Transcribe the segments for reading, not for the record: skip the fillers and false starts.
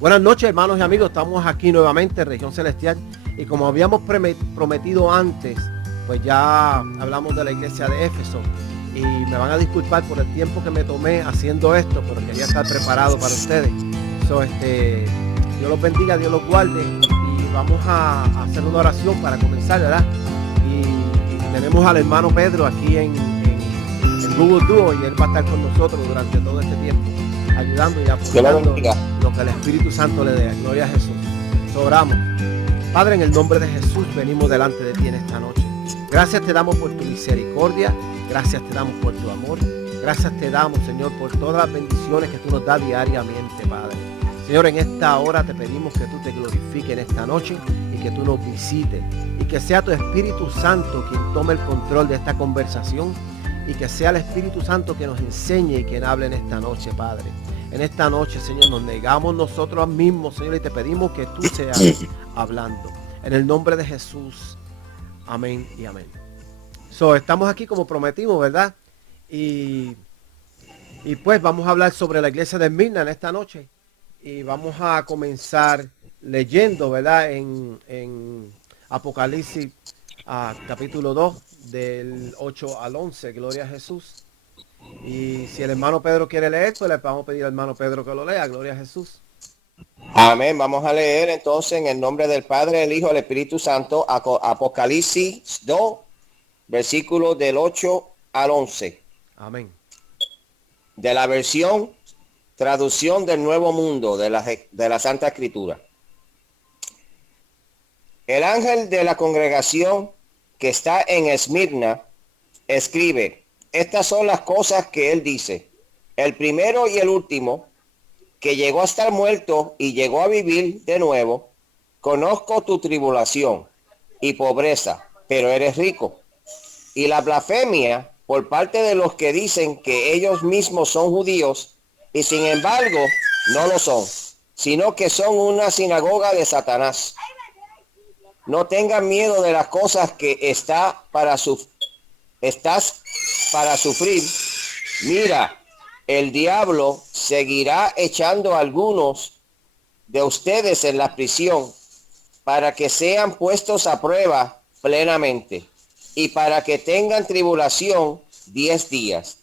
Buenas noches, hermanos y amigos. Estamos aquí nuevamente en Región Celestial y como habíamos prometido antes, pues ya hablamos de la iglesia de Éfeso y me van a disculpar por el tiempo que me tomé haciendo esto, pero quería estar preparado para ustedes. Dios los bendiga, Dios los guarde y vamos a hacer una oración para comenzar, ¿verdad? Y tenemos al hermano Pedro aquí en Google Duo y él va a estar con nosotros durante todo este tiempo, ayudando y apoyando lo que el Espíritu Santo le dé. Gloria a Jesús. Oramos. Padre, en el nombre de Jesús venimos delante de ti en esta noche. Gracias te damos por tu misericordia, gracias te damos por tu amor, gracias te damos, Señor, por todas las bendiciones que tú nos das diariamente, Padre. Señor, en esta hora te pedimos que tú te glorifiques en esta noche y que tú nos visites y que sea tu Espíritu Santo quien tome el control de esta conversación y que sea el Espíritu Santo que nos enseñe y quien hable en esta noche, Padre. En esta noche, Señor, nos negamos nosotros mismos, Señor, y te pedimos que tú seas hablando. En el nombre de Jesús. Amén y amén. Estamos aquí como prometimos, ¿verdad? Y pues vamos a hablar sobre la iglesia de Esmirna en esta noche. Y vamos a comenzar leyendo, ¿verdad? En Apocalipsis capítulo 2, del 8 al 11. Gloria a Jesús. Y si el hermano Pedro quiere leer, pues le vamos a pedir al hermano Pedro que lo lea. Gloria a Jesús. Amén. Vamos a leer entonces en el nombre del Padre, el Hijo, el Espíritu Santo, Apocalipsis 2, versículos del 8 al 11. Amén. De la versión traducción del Nuevo Mundo de la Santa Escritura. El ángel de la congregación que está en Esmirna escribe: estas son las cosas que él dice, el primero y el último, que llegó a estar muerto y llegó a vivir de nuevo. Conozco tu tribulación y pobreza, pero eres rico. Y la blasfemia por parte de los que dicen que ellos mismos son judíos y sin embargo no lo son, sino que son una sinagoga de Satanás. No tengan miedo de las cosas que estás para sufrir. Mira, el diablo seguirá echando a algunos de ustedes en la prisión para que sean puestos a prueba plenamente y para que tengan tribulación 10 días.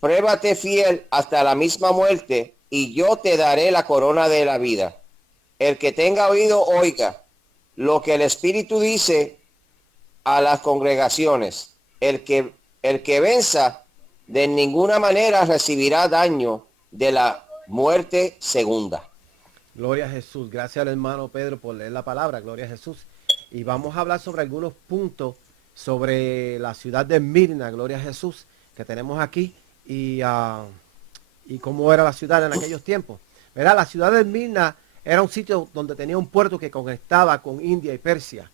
Pruébate fiel hasta la misma muerte y yo te daré la corona de la vida. El que tenga oído, oiga lo que el Espíritu dice a las congregaciones. El que venza de ninguna manera recibirá daño de la muerte segunda. Gloria a Jesús. Gracias al hermano Pedro por leer la palabra. Gloria a Jesús. Y vamos a hablar sobre algunos puntos sobre la ciudad de Esmirna. Gloria a Jesús, que tenemos aquí. Y cómo era la ciudad en aquellos tiempos. Verá, la ciudad de Esmirna era un sitio donde tenía un puerto que conectaba con India y Persia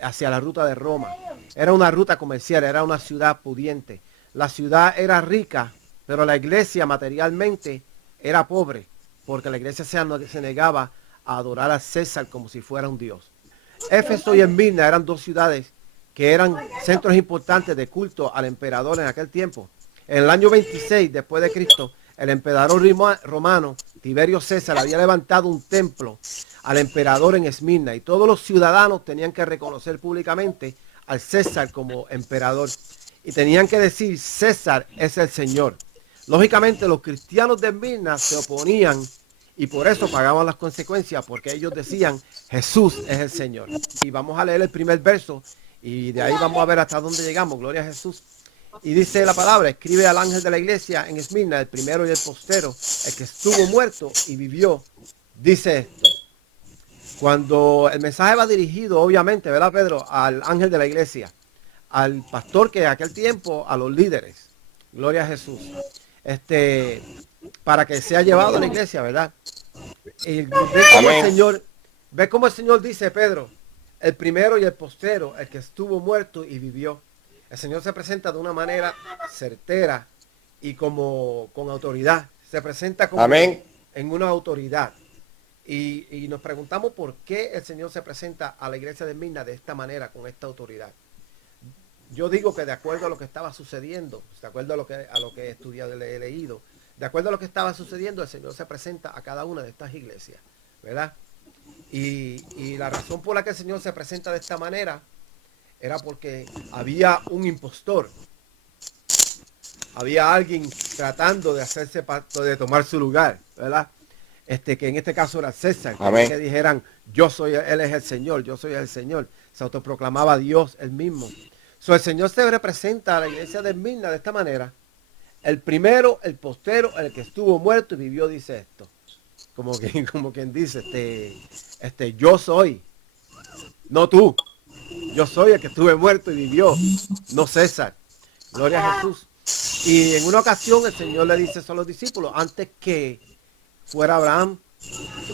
hacia la ruta de Roma. Era una ruta comercial, era una ciudad pudiente. La ciudad era rica, pero la iglesia materialmente era pobre, porque la iglesia se negaba a adorar a César como si fuera un dios. Éfeso y Esmirna eran dos ciudades que eran centros importantes de culto al emperador en aquel tiempo. En el año 26 después de Cristo, el emperador romano Tiberio César había levantado un templo al emperador en Esmirna y todos los ciudadanos tenían que reconocer públicamente al César como emperador y tenían que decir: César es el Señor. Lógicamente los cristianos de Esmirna se oponían y por eso pagaban las consecuencias, porque ellos decían: Jesús es el Señor. Y vamos a leer el primer verso y de ahí vamos a ver hasta dónde llegamos. Gloria a Jesús. Y dice la palabra: escribe al ángel de la iglesia en Esmirna, el primero y el postero, el que estuvo muerto y vivió, dice esto. Cuando el mensaje va dirigido, obviamente, ¿verdad, Pedro? Al ángel de la iglesia, al pastor que en aquel tiempo, a los líderes. Gloria a Jesús. Para que sea llevado a la iglesia, ¿verdad? Y ve cómo el Señor dice, Pedro, el primero y el postero, el que estuvo muerto y vivió. El Señor se presenta de una manera certera y como con autoridad. Se presenta como Amén. En una autoridad. Y nos preguntamos por qué el Señor se presenta a la iglesia de Esmirna de esta manera, con esta autoridad. Yo digo que de acuerdo a lo que estaba sucediendo, de acuerdo a lo que he estudiado y he leído, de acuerdo a lo que estaba sucediendo, el Señor se presenta a cada una de estas iglesias. ¿verdad? Y la razón por la que el Señor se presenta de esta manera era porque había un impostor. Había alguien tratando de hacerse de tomar su lugar, ¿verdad? Que en este caso era César, quería que dijeran, yo soy, él es el Señor, yo soy el Señor. Se autoproclamaba Dios él mismo. El Señor se representa a la iglesia de Esmirna de esta manera. El primero, el postero, el que estuvo muerto y vivió, dice esto. Como quien dice, yo soy, no tú. Yo soy el que estuve muerto y vivió, no César. Gloria a Jesús. Y en una ocasión el Señor le dice a los discípulos, antes que fuera Abraham,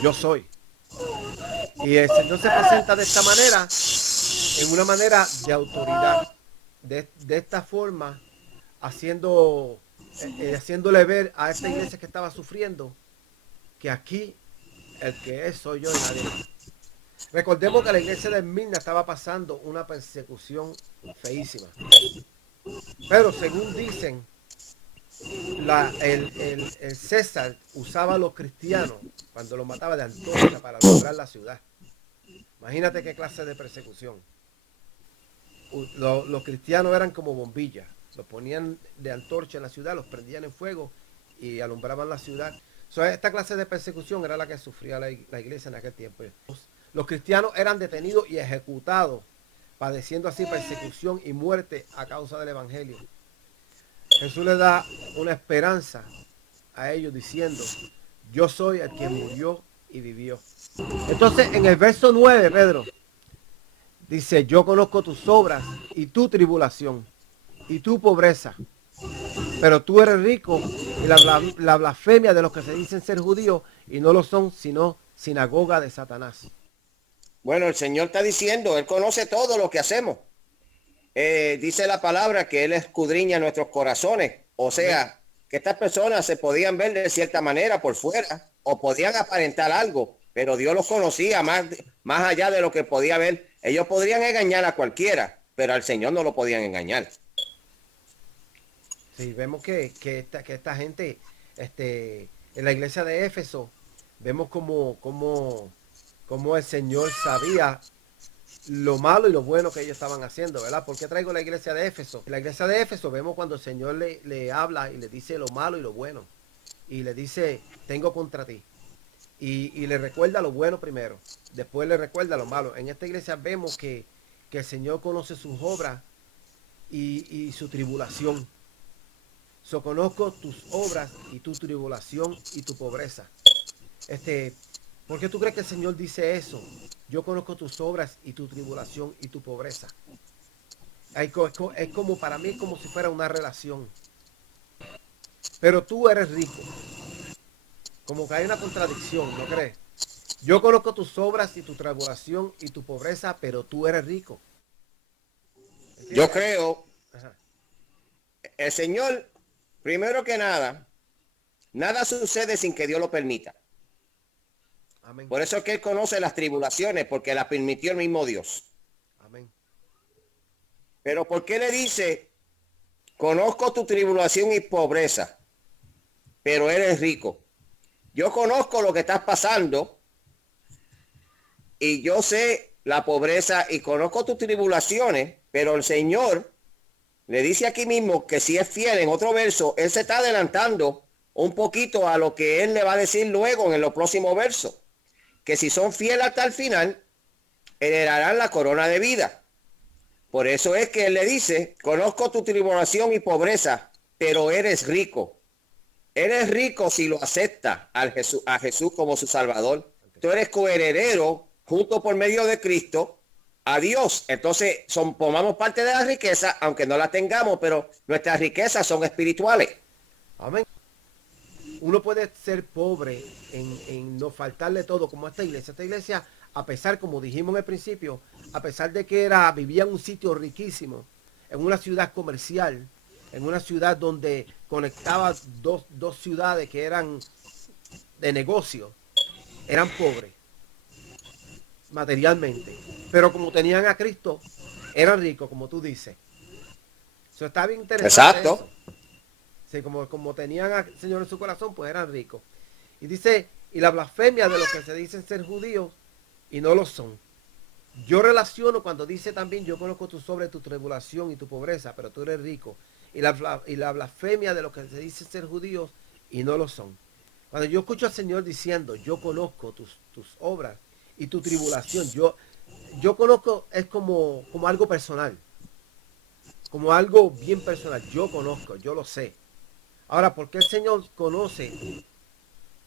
yo soy. Y el Señor se presenta de esta manera, en una manera de autoridad. De esta forma, haciéndole ver a esta iglesia que estaba sufriendo, que aquí el que es soy yo y nadie más. Recordemos que la iglesia de Esmirna estaba pasando una persecución feísima. Pero según dicen, el César usaba a los cristianos cuando los mataba de antorcha para alumbrar la ciudad. Imagínate qué clase de persecución. Los cristianos eran como bombillas. Los ponían de antorcha en la ciudad, los prendían en fuego y alumbraban la ciudad. Esta clase de persecución era la que sufría la iglesia en aquel tiempo. Los cristianos eran detenidos y ejecutados, padeciendo así persecución y muerte a causa del evangelio. Jesús le da una esperanza a ellos diciendo, yo soy el que murió y vivió. Entonces en el verso 9, Pedro, dice, yo conozco tus obras y tu tribulación y tu pobreza, pero tú eres rico y la blasfemia de los que se dicen ser judíos y no lo son, sino sinagoga de Satanás. Bueno, el Señor está diciendo, Él conoce todo lo que hacemos. Dice la palabra que Él escudriña nuestros corazones. O sea, que estas personas se podían ver de cierta manera por fuera o podían aparentar algo, pero Dios los conocía más allá de lo que podía ver. Ellos podrían engañar a cualquiera, pero al Señor no lo podían engañar. Sí, vemos que esta gente, en la iglesia de Éfeso, vemos como el Señor sabía lo malo y lo bueno que ellos estaban haciendo, ¿verdad? ¿Por qué traigo la iglesia de Éfeso? En la iglesia de Éfeso vemos cuando el Señor le habla y le dice lo malo y lo bueno. Y le dice, tengo contra ti. Y le recuerda lo bueno primero. Después le recuerda lo malo. En esta iglesia vemos que el Señor conoce sus obras y su tribulación. Conozco tus obras y tu tribulación y tu pobreza. ¿Por qué tú crees que el Señor dice eso? Yo conozco tus obras y tu tribulación y tu pobreza. Es como para mí, es como si fuera una relación. Pero tú eres rico. Como que hay una contradicción, ¿no crees? Yo conozco tus obras y tu tribulación y tu pobreza, pero tú eres rico. ¿Entiendes? Yo creo, el Señor, primero que nada sucede sin que Dios lo permita. Amén. Por eso es que Él conoce las tribulaciones, porque las permitió el mismo Dios. Amén. Pero ¿por qué le dice, conozco tu tribulación y pobreza, pero eres rico? Yo conozco lo que estás pasando y yo sé la pobreza y conozco tus tribulaciones, pero el Señor le dice aquí mismo que si es fiel, en otro verso, Él se está adelantando un poquito a lo que Él le va a decir luego en los próximos versos. Que si son fieles hasta el final, heredarán la corona de vida. Por eso es que Él le dice, conozco tu tribulación y pobreza, pero eres rico. Eres rico si lo aceptas a Jesús como su Salvador. Tú eres coheredero junto por medio de Cristo a Dios. Entonces formamos parte de la riqueza, aunque no la tengamos, pero nuestras riquezas son espirituales. Amén. Uno puede ser pobre en no faltarle todo, como esta iglesia. Esta iglesia, a pesar, como dijimos en el principio, a pesar de que vivía en un sitio riquísimo, en una ciudad comercial, en una ciudad donde conectaba dos ciudades que eran de negocio, eran pobres materialmente. Pero como tenían a Cristo, eran ricos, como tú dices. Eso está bien interesante. Exacto. Eso. Sí, como tenían al Señor en su corazón, pues eran ricos. Y dice y la blasfemia de los que se dicen ser judíos y no lo son. Yo relaciono cuando dice también, yo conozco sobre tu tribulación y tu pobreza, pero tú eres rico. Y la blasfemia de los que se dicen ser judíos y no lo son. Cuando yo escucho al Señor diciendo, yo conozco tus obras y tu tribulación, yo conozco, es como algo personal, como algo bien personal. Yo conozco, yo lo sé. Ahora, ¿por qué el Señor conoce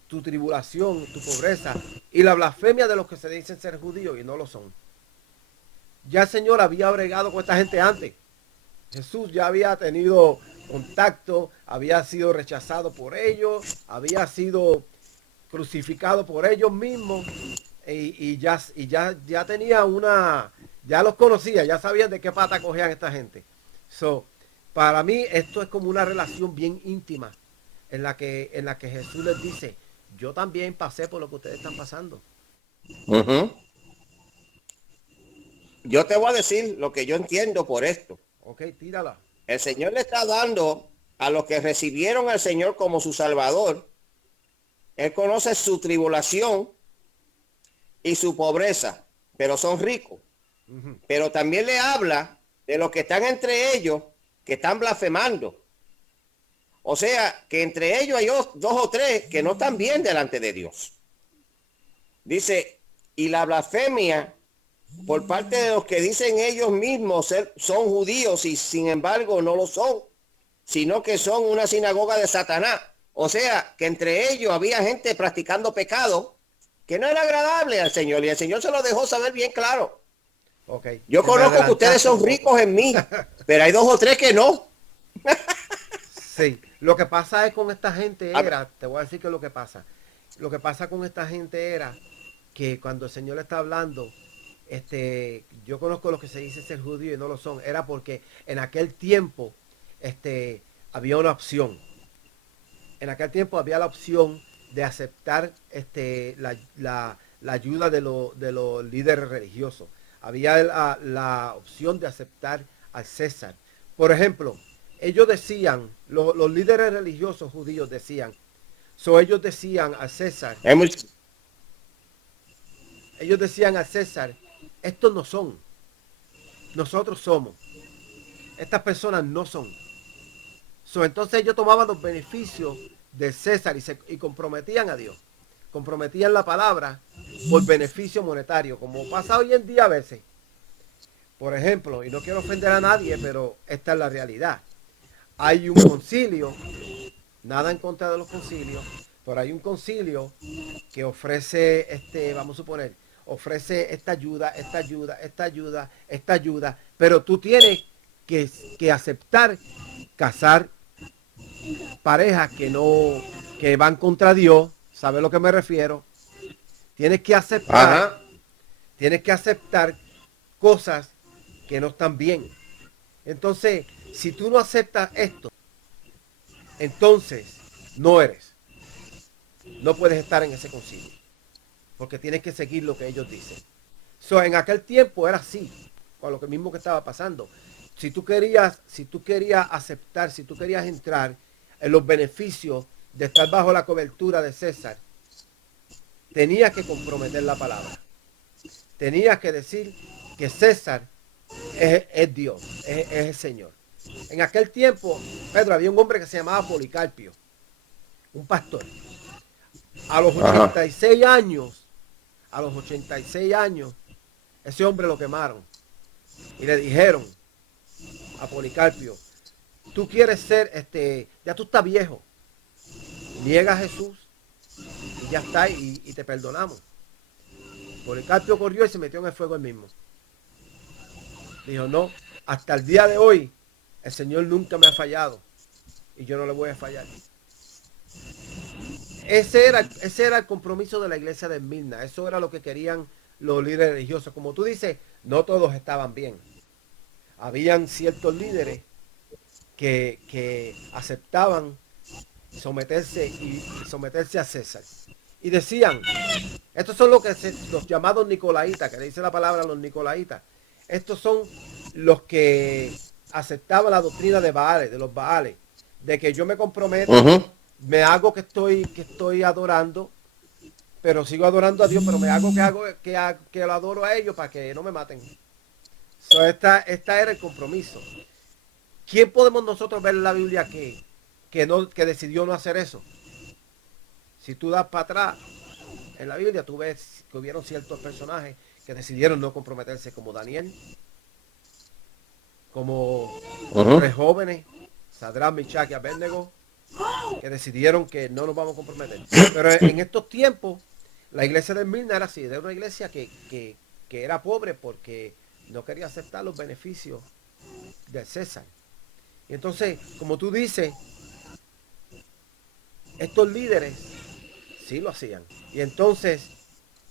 tu tribulación, tu pobreza y la blasfemia de los que se dicen ser judíos y no lo son? Ya el Señor había bregado con esta gente antes. Jesús ya había tenido contacto, había sido rechazado por ellos, había sido crucificado por ellos mismos y ya tenía ya los conocía, ya sabían de qué pata cogían esta gente. Para mí esto es como una relación bien íntima en la que Jesús les dice, yo también pasé por lo que ustedes están pasando. Yo te voy a decir lo que yo entiendo por esto. Ok, tírala. El Señor le está dando a los que recibieron al Señor como su Salvador. Él conoce su tribulación y su pobreza, pero son ricos. Pero también le habla de los que están entre ellos, que están blasfemando. O sea, que entre ellos hay dos o tres que no están bien delante de Dios. Dice, y la blasfemia por parte de los que dicen ellos mismos son judíos y sin embargo no lo son, sino que son una sinagoga de Satanás. O sea, que entre ellos había gente practicando pecado que no era agradable al Señor y el Señor se lo dejó saber bien claro. Okay. Yo conozco que ustedes son ricos en mí, pero hay dos o tres que no. Sí, lo que pasa es con esta gente te voy a decir que lo que pasa con esta gente era que cuando el Señor está hablando, yo conozco los que se dice ser judíos y no lo son, era porque en aquel tiempo, había una opción. En aquel tiempo había la opción de aceptar, la ayuda de los líderes religiosos. Había la opción de aceptar al César. Por ejemplo, ellos decían, los líderes religiosos judíos decían, ellos decían al César, estos no son, nosotros somos, estas personas no son. Entonces ellos tomaban los beneficios de César y comprometían a Dios, comprometían la palabra por beneficio monetario, como pasa hoy en día a veces. Por ejemplo, y no quiero ofender a nadie, pero esta es la realidad. Hay un concilio, nada en contra de los concilios, pero hay un concilio que ofrece, vamos a suponer, ofrece esta ayuda, pero tú tienes que aceptar casar parejas que van contra Dios, ¿sabes a lo que me refiero? Tienes que aceptar cosas que no están bien. Entonces, si tú no aceptas esto, entonces no puedes estar en ese concilio, porque tienes que seguir lo que ellos dicen. En aquel tiempo era así, con lo que mismo que estaba pasando. Si tú querías aceptar, si tú querías entrar en los beneficios de estar bajo la cobertura de César, tenías que comprometer la palabra. Tenías que decir que César es Dios, es el Señor. En aquel tiempo, Pedro, había un hombre que se llamaba Policarpio, un pastor. A los 86 años, ese hombre lo quemaron y le dijeron a Policarpio, tú quieres ser, ya tú estás viejo, niega a Jesús y ya está, y te perdonamos. Policarpio corrió y se metió en el fuego él mismo. Dijo, no, hasta el día de hoy el Señor nunca me ha fallado y yo no le voy a fallar. Ese era el compromiso de la iglesia de Esmirna. Eso era lo que querían los líderes religiosos. Como tú dices, no todos estaban bien. Habían ciertos líderes que aceptaban someterse a César. Y decían, estos son los llamados nicolaitas, que le dice la palabra a los nicolaitas. Estos son los que aceptaban la doctrina de los Baales, de que yo me comprometo, me hago que estoy adorando, pero sigo adorando a Dios, pero me hago que lo adoro a ellos para que no me maten. So, esta era el compromiso. ¿Quién podemos nosotros ver en la Biblia que decidió no hacer eso? Si tú das para atrás en la Biblia, tú ves que hubieron ciertos personajes que decidieron no comprometerse, como Daniel, como los tres jóvenes, Sadrach, Meshach y Abednego, que decidieron que no nos vamos a comprometer. Pero en estos tiempos, la iglesia de Esmirna era así, era una iglesia que era pobre porque no quería aceptar los beneficios del César. Y entonces, como tú dices, estos líderes sí lo hacían. Y entonces,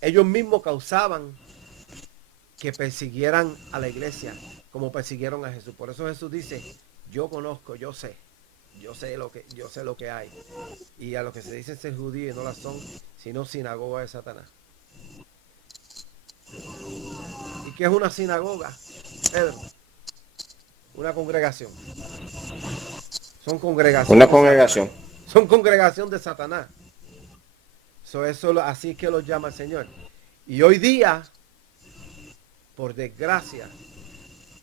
ellos mismos causaban que persiguieran a la iglesia como persiguieron a Jesús. Por eso Jesús dice, yo conozco, yo sé lo que hay. Y a los que se dicen ser judíos no las son, sino sinagoga de Satanás. ¿Y qué es una sinagoga, Pedro? Una congregación. Son congregaciones. Una congregación. Son congregación de Satanás. Así que lo llama el Señor. Y hoy día, por desgracia,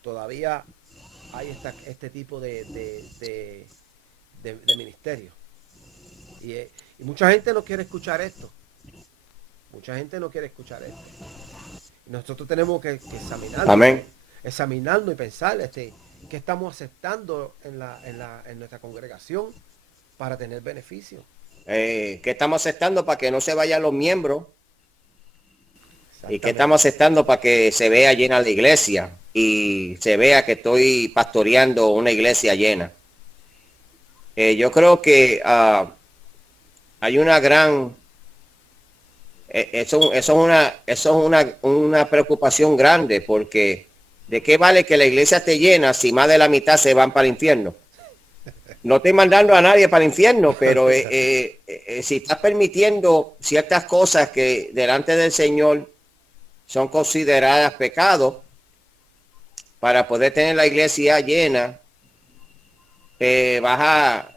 todavía hay este tipo de ministerio. Y mucha gente no quiere escuchar esto. Mucha gente no quiere escuchar esto. Y nosotros tenemos que examinarnos. Amén. Examinarnos y pensar qué estamos aceptando en nuestra congregación para tener beneficio. ¿Qué estamos aceptando para que no se vayan los miembros? ¿Y qué estamos aceptando para que se vea llena la iglesia y se vea que estoy pastoreando una iglesia llena? Yo creo que hay una gran... eso es una preocupación grande, porque ¿de qué vale que la iglesia esté llena si más de la mitad se van para el infierno? No estoy mandando a nadie para el infierno, pero si estás permitiendo ciertas cosas que delante del Señor son consideradas pecados, para poder tener la iglesia llena, baja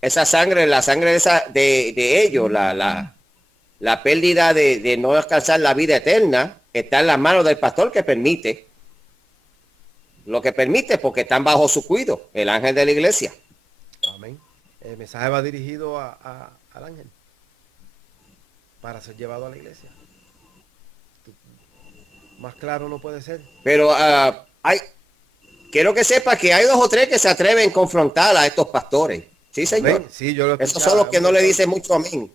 esa sangre, la sangre de ellos, la pérdida de no alcanzar la vida eterna, está en las manos del pastor que permite. Lo que permite porque están bajo su cuidado, el ángel de la iglesia. Amén. El mensaje va dirigido al ángel para ser llevado a la iglesia. Más claro no puede ser. Pero quiero que sepa que hay 2 o 3 que se atreven a confrontar a estos pastores. Sí, señor. Amén. Sí, yo lo Esos son los que no le dicen mucho amén.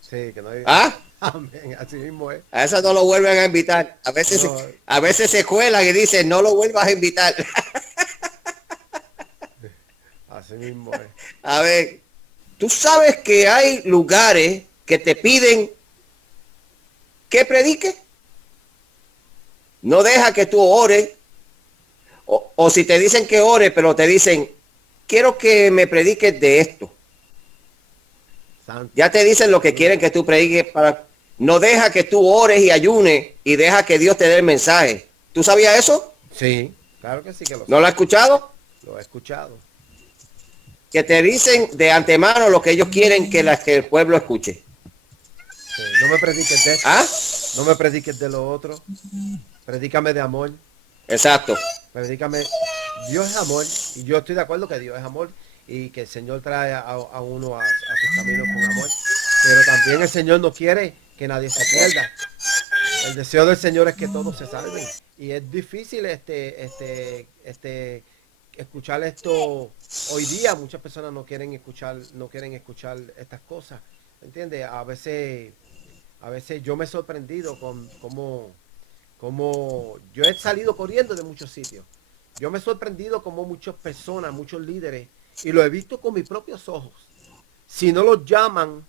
Sí, que no hay... ¿Ah? Amén, así mismo es. A esos no lo vuelven a invitar. A veces se cuelan y dicen, no lo vuelvas a invitar. Así mismo es. A ver, tú sabes que hay lugares que te piden que prediques. No deja que tú ores. O si te dicen que ores, pero te dicen, quiero que me prediques de esto. Santo. Ya te dicen lo que quieren que tú prediques para... No deja que tú ores y ayunes y deja que Dios te dé el mensaje. ¿Tú sabías eso? Sí, claro que sí que lo sé. ¿No lo has escuchado? Lo he escuchado. Que te dicen de antemano lo que ellos quieren que el pueblo escuche. Sí, no me prediques de esto. ¿Ah? No me prediques de lo otro. Predícame de amor. Exacto. Predícame. Dios es amor. Y yo estoy de acuerdo que Dios es amor. Y que el Señor trae a uno a sus caminos con amor. Pero también el Señor no quiere que nadie se pierda. El deseo del Señor es que todos se salven. Y es difícil escuchar esto hoy día. Muchas personas no quieren escuchar estas cosas. ¿Entiendes? A veces yo me he sorprendido con cómo yo he salido corriendo de muchos sitios. Yo me he sorprendido como muchas personas, muchos líderes, y lo he visto con mis propios ojos. Si no los llaman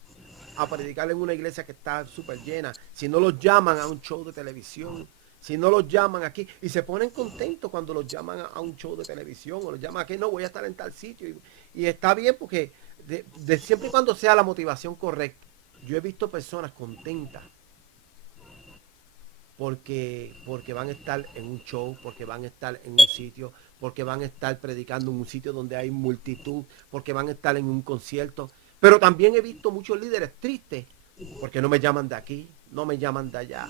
a predicar en una iglesia que está súper llena, si no los llaman a un show de televisión, si no los llaman aquí, y se ponen contentos cuando los llaman a un show de televisión, o los llaman aquí, no, voy a estar en tal sitio, y está bien porque de siempre y cuando sea la motivación correcta. Yo he visto personas contentas porque van a estar en un show, porque van a estar en un sitio, porque van a estar predicando en un sitio donde hay multitud, porque van a estar en un concierto. Pero también he visto muchos líderes tristes porque no me llaman de aquí, no me llaman de allá.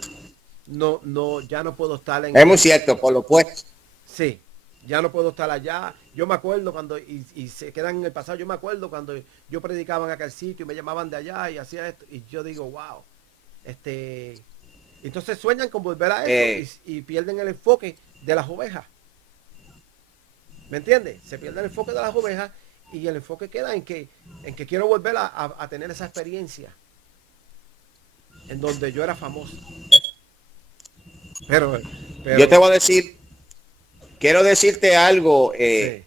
No, no, ya no puedo estar en... Es muy cierto, por lo pues. Sí, ya no puedo estar allá. Yo me acuerdo cuando, y se quedan en el pasado, yo me acuerdo cuando yo predicaba en aquel sitio y me llamaban de allá y hacía esto, y yo digo, wow, entonces sueñan con volver a eso y pierden el enfoque de las ovejas. ¿Me entiendes? Se pierde el enfoque de las ovejas y el enfoque queda en que quiero volver a tener esa experiencia en donde yo era famoso. Pero Yo te voy a decir, quiero decirte algo sí,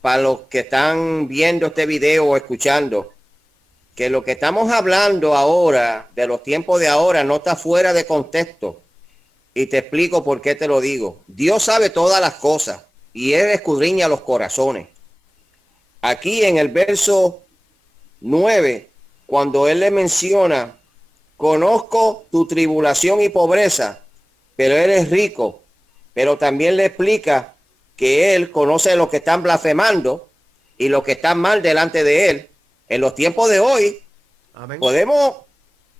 para los que están viendo este video o escuchando, que lo que estamos hablando ahora, de los tiempos de ahora, no está fuera de contexto. Y te explico por qué te lo digo. Dios sabe todas las cosas y Él escudriña los corazones. Aquí en el verso 9, cuando Él le menciona, conozco tu tribulación y pobreza, pero eres rico. Pero también le explica que Él conoce los que están blasfemando y los que están mal delante de Él. En los tiempos de hoy, amén.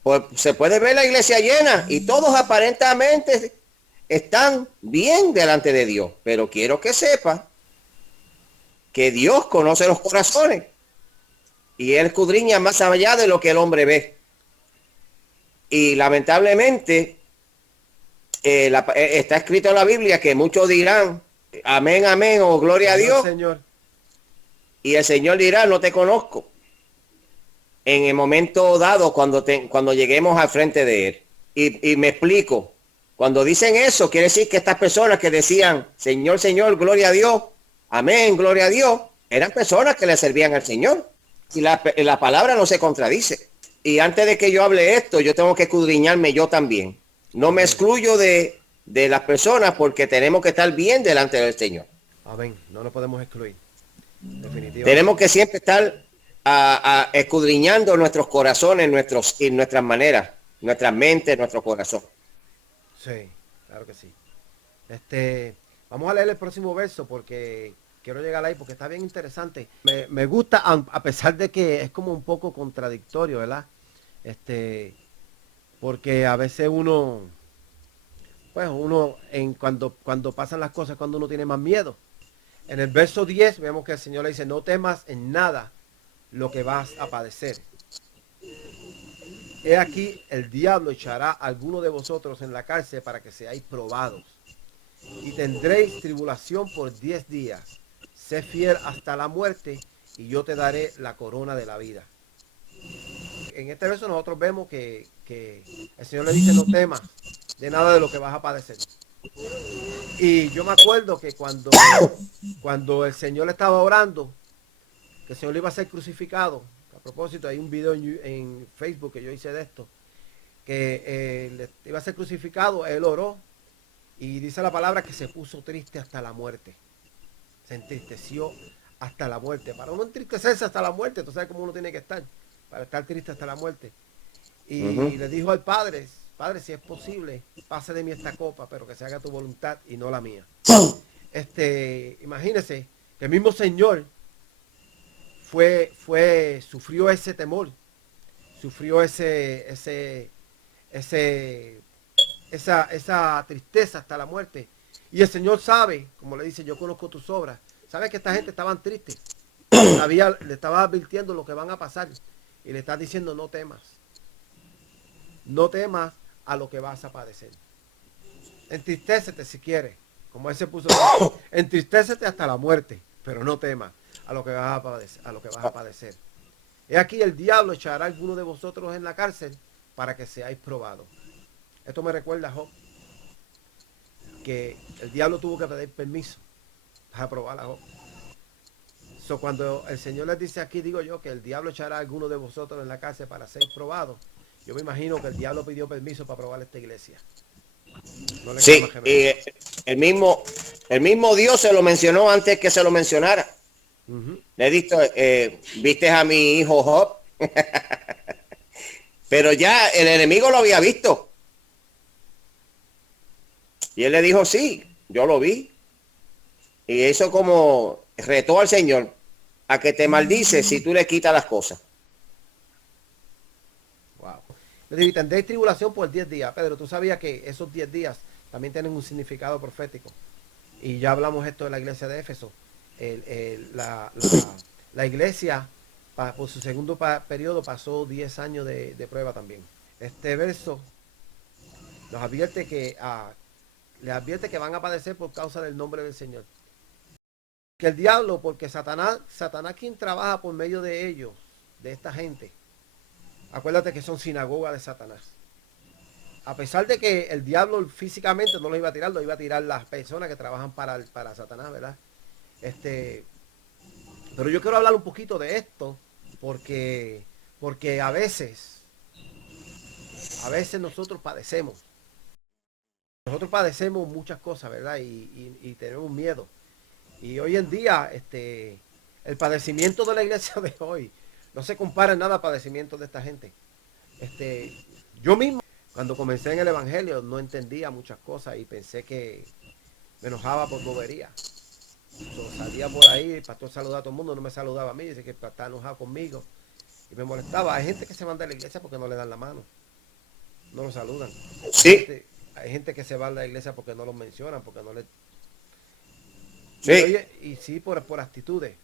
pues, se puede ver la iglesia llena y todos aparentemente están bien delante de Dios. Pero quiero que sepa que Dios conoce los corazones y Él escudriña más allá de lo que el hombre ve. Y lamentablemente está escrito en la Biblia que muchos dirán amén, amén o gloria a Dios. Señor. Y el Señor dirá no te conozco. En el momento dado cuando lleguemos al frente de Él. Y me explico. Cuando dicen eso, quiere decir que estas personas que decían, Señor, Señor, gloria a Dios, amén, gloria a Dios, eran personas que le servían al Señor. Y la palabra no se contradice. Y antes de que yo hable esto, yo tengo que escudriñarme yo también. No me excluyo de las personas porque tenemos que estar bien delante del Señor. Amén. No nos podemos excluir. Definitivamente. Tenemos que siempre estar escudriñando nuestros corazones, nuestras maneras, nuestras mentes, nuestro corazón. Sí, claro que sí. Vamos a leer el próximo verso porque quiero llegar ahí porque está bien interesante. Me gusta a pesar de que es como un poco contradictorio, ¿verdad? Porque a veces cuando pasan las cosas, cuando uno tiene más miedo. En el verso 10 vemos que el Señor le dice, no temas en nada lo que vas a padecer. He aquí, el diablo echará a alguno de vosotros en la cárcel para que seáis probados. Y tendréis tribulación por 10 días. Sé fiel hasta la muerte y yo te daré la corona de la vida. En este verso nosotros vemos que el Señor le dice, no temas de nada de lo que vas a padecer. Y yo me acuerdo que cuando el Señor estaba orando, que el Señor le iba a ser crucificado. A propósito, hay un video en Facebook que yo hice de esto, que le iba a ser crucificado, él oró y dice la palabra que se puso triste hasta la muerte. Se entristeció hasta la muerte. Para uno entristecerse hasta la muerte, tú sabes cómo uno tiene que estar, para estar triste hasta la muerte. Y le dijo al Padre, Padre, si es posible, pase de mí esta copa, pero que se haga tu voluntad y no la mía. Imagínese que el mismo Señor sufrió ese temor, sufrió esa tristeza hasta la muerte. Y el Señor sabe, como le dice, yo conozco tus obras. Sabe que esta gente estaban tristes. Le estaba advirtiendo lo que van a pasar. Y le está diciendo, no temas. No temas a lo que vas a padecer. Entristécete si quieres. Como él se puso. Entristécete hasta la muerte. Pero no temas a lo que vas a padecer. He aquí el diablo echará a alguno de vosotros en la cárcel para que seáis probados. Esto me recuerda a Job, que el diablo tuvo que pedir permiso para probar a Job. Cuando el Señor les dice aquí, digo yo, que el diablo echará a alguno de vosotros en la cárcel para ser probado, yo me imagino que el diablo pidió permiso para probar esta iglesia. No sí, el mismo Dios se lo mencionó antes que se lo mencionara. Le he dicho, viste a mi hijo Job, pero ya el enemigo lo había visto. Y él le dijo, sí, yo lo vi. Y eso como retó al Señor a que te maldice si tú le quitas las cosas. Wow. Le digo, tendréis tribulación por 10 días. Pedro, tú sabías que esos 10 días también tienen un significado profético. Y ya hablamos esto de la iglesia de Éfeso. La iglesia, por su segundo periodo, pasó 10 años de prueba también. Este verso nos advierte que le advierte que van a padecer por causa del nombre del Señor. Que el diablo, porque Satanás quien trabaja por medio de ellos, de esta gente. Acuérdate que son sinagoga de Satanás. A pesar de que el diablo físicamente no lo iba a tirar, lo iba a tirar las personas que trabajan para Satanás, ¿verdad? Pero yo quiero hablar un poquito de esto, porque a veces nosotros padecemos. Nosotros padecemos muchas cosas, ¿verdad? Y tenemos miedo. Y hoy en día, el padecimiento de la iglesia de hoy no se compara en nada al padecimiento de esta gente. Yo mismo, cuando comencé en el evangelio, no entendía muchas cosas y pensé que me enojaba por bobería. Entonces, salía por ahí, el pastor saludaba a todo el mundo, no me saludaba a mí, dice que estaba enojado conmigo y me molestaba. Hay gente que se manda a la iglesia porque no le dan la mano, no lo saludan. Sí. Hay gente que se va a la iglesia porque no lo mencionan, porque no le... Sí. Y sí, por actitudes.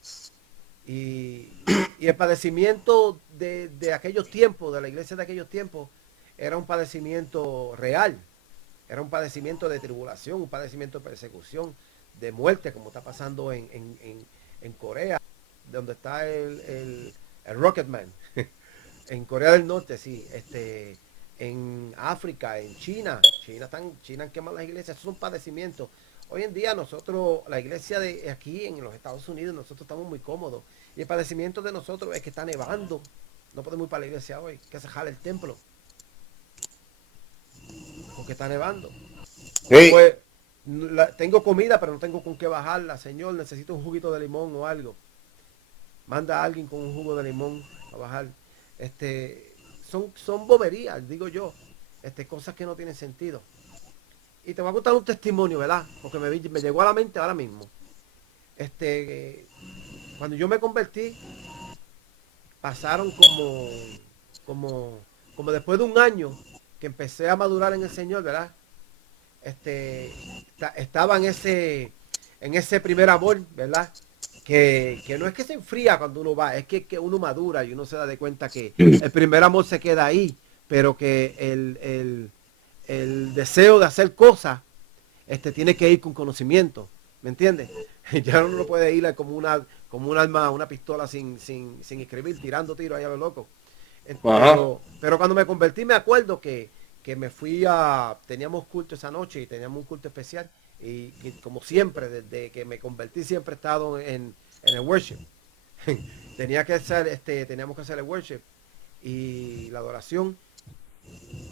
Y el padecimiento de aquellos tiempos, de la iglesia de aquellos tiempos, era un padecimiento real. Era un padecimiento de tribulación, un padecimiento de persecución, de muerte, como está pasando en Corea, donde está el Rocketman. En Corea del Norte, sí. En África, en China. China quema las iglesias. Esos son padecimientos. Hoy en día nosotros, la iglesia de aquí en los Estados Unidos, nosotros estamos muy cómodos. Y el padecimiento de nosotros es que está nevando. No podemos ir para la iglesia hoy, que se jale el templo. Porque está nevando. Sí. Pues tengo comida, pero no tengo con qué bajarla. Señor, necesito un juguito de limón o algo. Manda a alguien con un jugo de limón a bajar. Son boberías, digo yo. Cosas que no tienen sentido. Y te voy a contar un testimonio, ¿verdad? Porque me llegó a la mente ahora mismo. Cuando yo me convertí, pasaron como después de un año que empecé a madurar en el Señor, ¿verdad? Estaba en ese primer amor, ¿verdad? Que no es que se enfría cuando uno va, es que uno madura y uno se da de cuenta que el primer amor se queda ahí, pero que el deseo de hacer cosas tiene que ir con conocimiento, ¿me entiendes? Ya uno no puede ir como un arma, una pistola sin escribir, tirando tiros ahí a lo loco. Pero cuando me convertí me acuerdo que me fui teníamos culto esa noche y teníamos un culto especial y como siempre, desde que me convertí siempre he estado en el worship. Teníamos que hacer el worship y la adoración.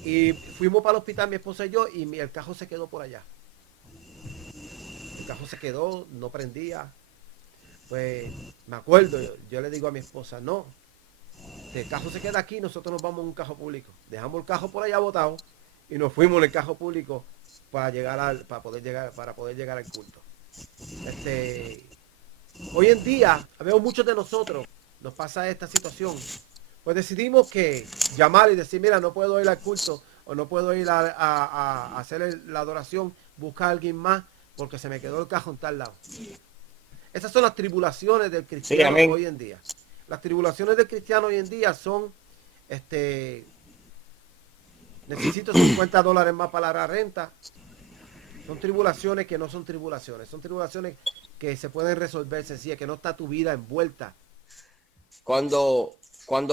Y fuimos para el hospital mi esposa y yo y el cajón se quedó por allá. El cajón se quedó, no prendía. Pues me acuerdo, yo le digo a mi esposa, no, el cajón se queda aquí, nosotros nos vamos a un cajón público. Dejamos el cajón por allá botado y nos fuimos en el cajón público para poder llegar al culto. Hoy en día, veo muchos de nosotros, nos pasa esta situación. Pues decidimos que llamar y decir, mira, no puedo ir al culto o no puedo ir a hacer la adoración, buscar a alguien más porque se me quedó el cajón en tal lado. Esas son las tribulaciones del cristiano hoy en día. Las tribulaciones del cristiano hoy en día son, necesito $50 más para la renta. Son tribulaciones que no son tribulaciones. Son tribulaciones que se pueden resolver sencillas, que no está tu vida envuelta. Cuando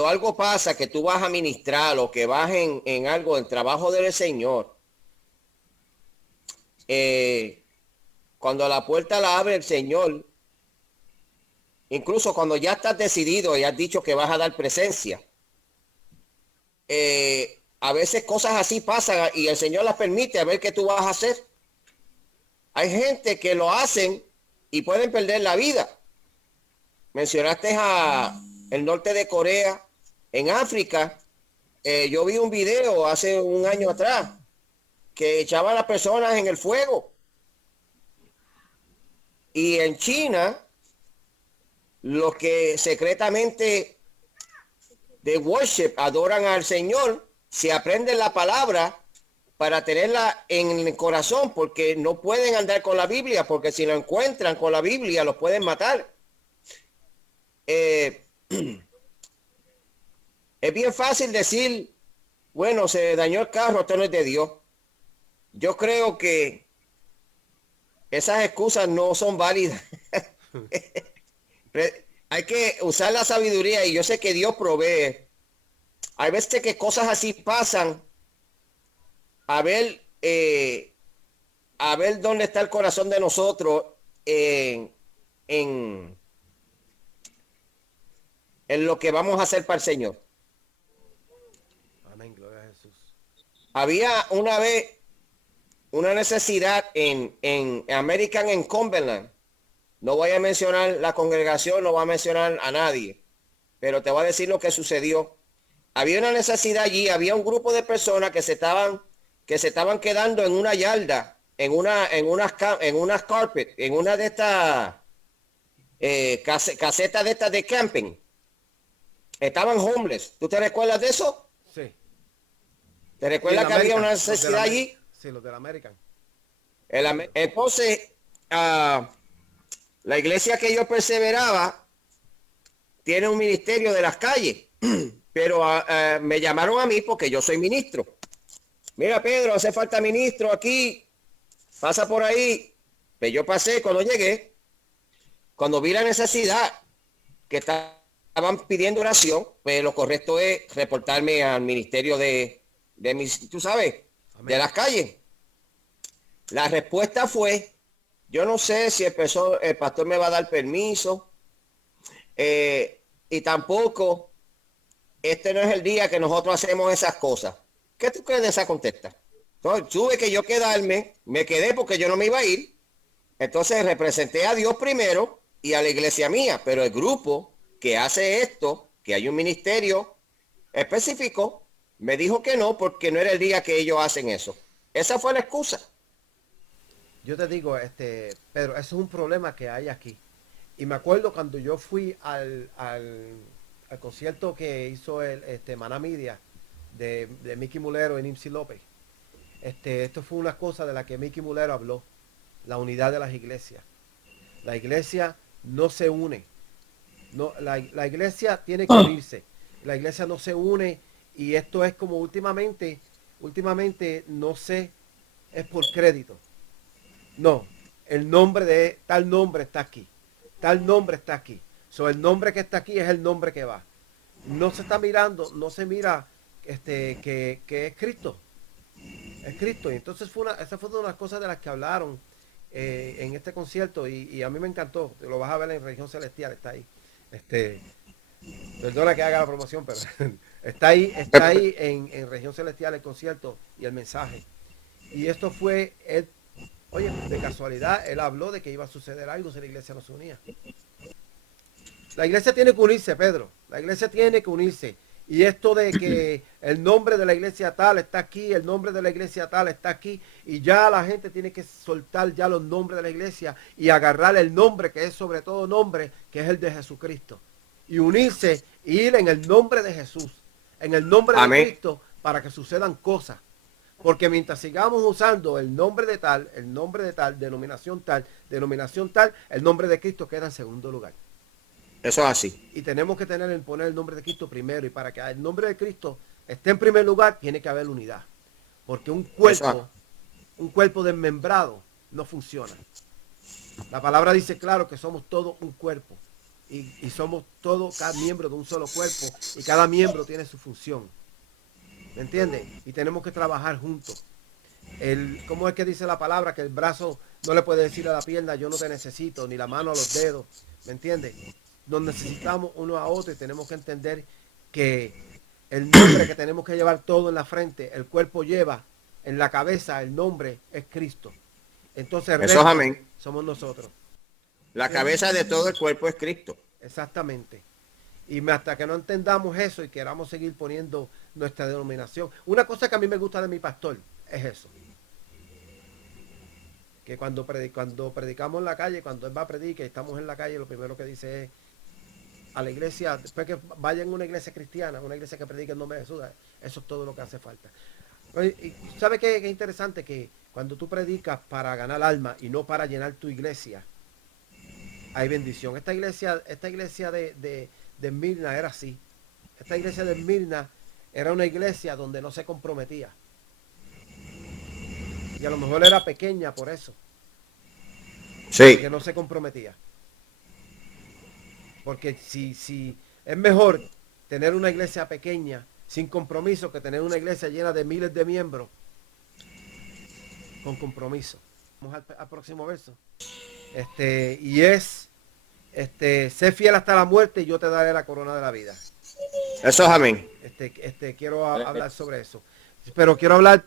algo pasa, que tú vas a ministrar o que vas en algo, en trabajo del Señor, cuando la puerta la abre el Señor, incluso cuando ya estás decidido y has dicho que vas a dar presencia, a veces cosas así pasan y el Señor las permite a ver qué tú vas a hacer. Hay gente que lo hacen y pueden perder la vida. Mencionaste a el norte de Corea, en África. Yo vi un video hace un año atrás que echaban a las personas en el fuego. Y en China, los que secretamente de worship adoran al Señor, se aprenden la palabra para tenerla en el corazón, porque no pueden andar con la Biblia, porque si lo encuentran con la Biblia los pueden matar. Es bien fácil decir, bueno, se dañó el carro, esto no es de Dios. Yo creo que esas excusas no son válidas. Hay que usar la sabiduría, y yo sé que Dios provee. Hay veces que cosas así pasan. A ver, a ver dónde está el corazón de nosotros en, en, en lo que vamos a hacer para el Señor. Amén, gloria a Jesús. Había una vez una necesidad en American en Cumberland. No voy a mencionar la congregación, no voy a mencionar a nadie, pero te voy a decir lo que sucedió. Había una necesidad allí, había un grupo de personas que se estaban quedando en una yarda, en unas carpet, en una de estas casetas de estas de camping. Estaban homeless. ¿Tú te recuerdas de eso? Sí. ¿Te recuerdas que había una necesidad allí? Sí, los del American. Entonces, la iglesia que yo perseveraba tiene un ministerio de las calles, pero me llamaron a mí porque yo soy ministro. Mira, Pedro, hace falta ministro aquí, pasa por ahí. Pues yo pasé cuando llegué, cuando vi la necesidad que estaban pidiendo oración, pues lo correcto es reportarme al ministerio de mis, tú sabes, Amén. de las calles. La respuesta fue, yo no sé si el pastor me va a dar permiso, y tampoco, este no es el día que nosotros hacemos esas cosas. ¿Qué tú crees de esa contesta? Entonces, tuve que yo quedarme, me quedé porque yo no me iba a ir. Entonces representé a Dios primero y a la iglesia mía, pero el grupo que hace esto, que hay un ministerio específico, me dijo que no, porque no era el día que ellos hacen eso. Esa fue la excusa. Yo te digo, Pedro, eso es un problema que hay aquí. Y me acuerdo cuando yo fui al concierto que hizo Maná Media de Mickey Mulero y Nipsey López. Esto fue una cosa de la que Mickey Mulero habló, la unidad de las iglesias. La iglesia no se une. No, la iglesia tiene que unirse. La iglesia no se une, y esto es como últimamente no sé, es por crédito. No, el nombre de tal nombre está aquí. Tal nombre está aquí. El nombre que está aquí es el nombre que va. No se está mirando, no se mira que es Cristo. Es Cristo. Y entonces esa fue una de las cosas de las que hablaron en este concierto, y a mí me encantó. Lo vas a ver en Región Celestial, está ahí. Perdona que haga la promoción, pero está ahí en Región Celestial el concierto y el mensaje. Y esto fue oye, de casualidad, él habló de que iba a suceder algo si la iglesia no se unía. La iglesia tiene que unirse, Pedro. La iglesia tiene que unirse. Y esto de que el nombre de la iglesia tal está aquí, el nombre de la iglesia tal está aquí, y ya la gente tiene que soltar ya los nombres de la iglesia y agarrar el nombre que es sobre todo nombre, que es el de Jesucristo. Y unirse y ir en el nombre de Jesús, en el nombre de Cristo, para que sucedan cosas. Porque mientras sigamos usando el nombre de tal, denominación tal, el nombre de Cristo queda en segundo lugar. Eso es así. Y tenemos que poner el nombre de Cristo primero. Y para que el nombre de Cristo esté en primer lugar, tiene que haber unidad. Porque un cuerpo desmembrado no funciona. La palabra dice claro que somos todos un cuerpo. Y somos todos, cada miembro de un solo cuerpo. Y cada miembro tiene su función. ¿Me entiendes? Y tenemos que trabajar juntos. ¿Cómo es que dice la palabra? Que el brazo no le puede decir a la pierna, yo no te necesito, ni la mano a los dedos. ¿Me entiendes? Nos necesitamos uno a otro, y tenemos que entender que el nombre que tenemos que llevar todo en la frente, el cuerpo lleva en la cabeza, el nombre es Cristo. Entonces el resto somos nosotros. La cabeza de todo el cuerpo es Cristo. Exactamente. Y hasta que no entendamos eso y queramos seguir poniendo nuestra denominación. Una cosa que a mí me gusta de mi pastor es eso. Que cuando predicamos en la calle, cuando él va a predicar y estamos en la calle, lo primero que dice es a la iglesia, después que vayan a una iglesia cristiana, una iglesia que predique el nombre de Jesús, Eso es todo lo que hace falta. Oye, y ¿sabe qué es interesante? Que cuando tú predicas para ganar alma y no para llenar tu iglesia, hay bendición. Esta iglesia de Mirna era así. Esta iglesia de Mirna era una iglesia donde no se comprometía. Y a lo mejor era pequeña por eso, Sí. que no se comprometía. Porque si es mejor tener una iglesia pequeña sin compromiso que tener una iglesia llena de miles de miembros con compromiso. Vamos al próximo verso. Y es, sé fiel hasta la muerte y yo te daré la corona de la vida. Eso es amén. Quiero hablar sobre eso. Pero quiero hablar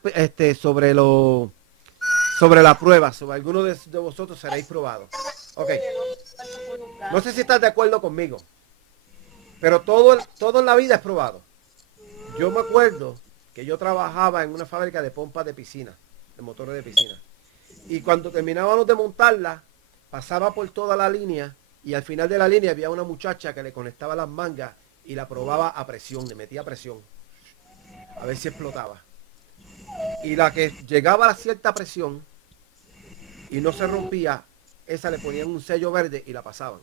sobre la prueba. Sobre algunos de vosotros seréis probados. Ok. No sé si estás de acuerdo conmigo. Pero todo en la vida es probado. Yo me acuerdo que yo trabajaba en una fábrica de pompas de piscina, de motores de piscina. Y cuando terminábamos de montarla, pasaba por toda la línea y al final de la línea había una muchacha que le conectaba las mangas y la probaba a presión, le metía presión, a ver si explotaba. Y la que llegaba a cierta presión y no se rompía, esa le ponían un sello verde y la pasaban.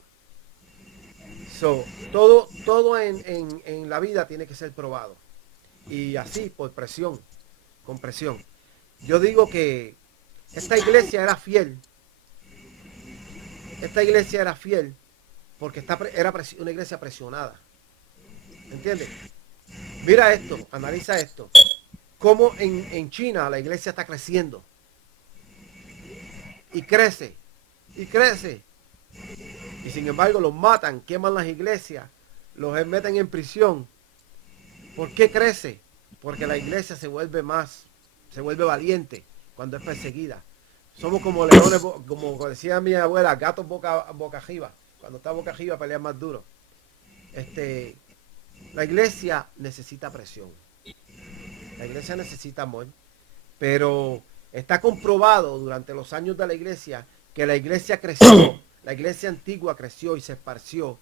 Todo en la vida tiene que ser probado. Y así, por presión, con presión. Yo digo que esta iglesia era fiel. Esta iglesia era fiel porque era una iglesia presionada. ¿Entiendes? Mira esto, analiza esto. Cómo en China la iglesia está creciendo. Y crece, y crece. Y sin embargo los matan, queman las iglesias, los meten en prisión. ¿Por qué crece? Porque la iglesia se vuelve valiente cuando es perseguida. Somos como leones, como decía mi abuela, gatos boca arriba. Cuando está boca arriba pelean más duro. La iglesia necesita presión. La iglesia necesita amor. Pero está comprobado durante los años de la iglesia que la iglesia creció. La iglesia antigua creció y se esparció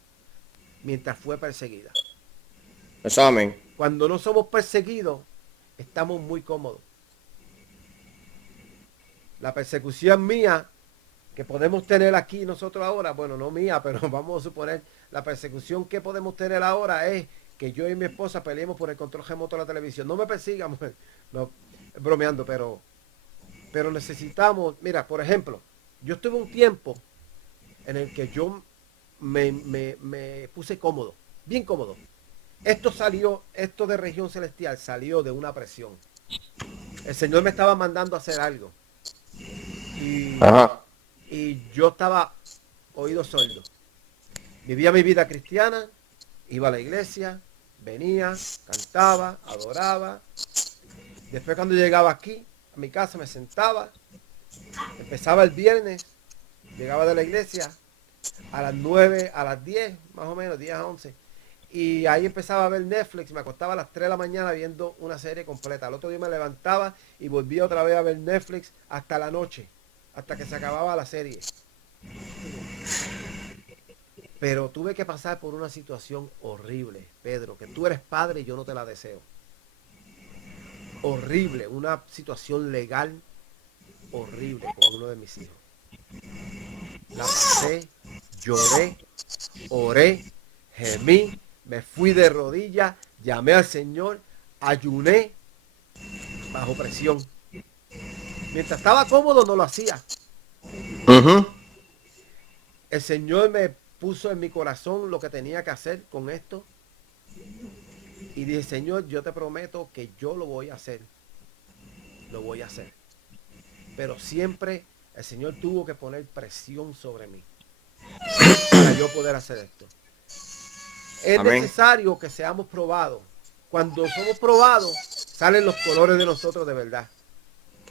mientras fue perseguida. Eso amén. Cuando no somos perseguidos, estamos muy cómodos. La persecución mía que podemos tener aquí nosotros ahora, bueno, no mía, pero vamos a suponer, la persecución que podemos tener ahora es que yo y mi esposa peleemos por el control remoto de la televisión. No me persigan, mujer. No, bromeando, pero necesitamos, mira, por ejemplo, yo estuve un tiempo en el que yo me puse cómodo, bien cómodo. Esto de Región Celestial salió de una presión. El Señor me estaba mandando a hacer algo. Y yo estaba oído sordo. Vivía mi vida cristiana, iba a la iglesia, venía, cantaba, adoraba. Después cuando llegaba aquí, a mi casa, me sentaba, empezaba el viernes, llegaba de la iglesia a las 9, a las 10, más o menos, 10 a 11. Y ahí empezaba a ver Netflix, me acostaba a las 3 de la mañana viendo una serie completa. Al otro día me levantaba y volvía otra vez a ver Netflix hasta la noche, hasta que se acababa la serie. Pero tuve que pasar por una situación horrible, Pedro, que tú eres padre y yo no te la deseo. Horrible, una situación legal horrible con uno de mis hijos. La pasé, lloré, oré, gemí, me fui de rodillas, llamé al Señor, ayuné bajo presión. Mientras estaba cómodo no lo hacía. El Señor me puso en mi corazón lo que tenía que hacer con esto. Y dije, Señor, yo te prometo que yo lo voy a hacer. Lo voy a hacer. Pero siempre el Señor tuvo que poner presión sobre mí para yo poder hacer esto. Es necesario que seamos probados. Cuando somos probados, salen los colores de nosotros de verdad.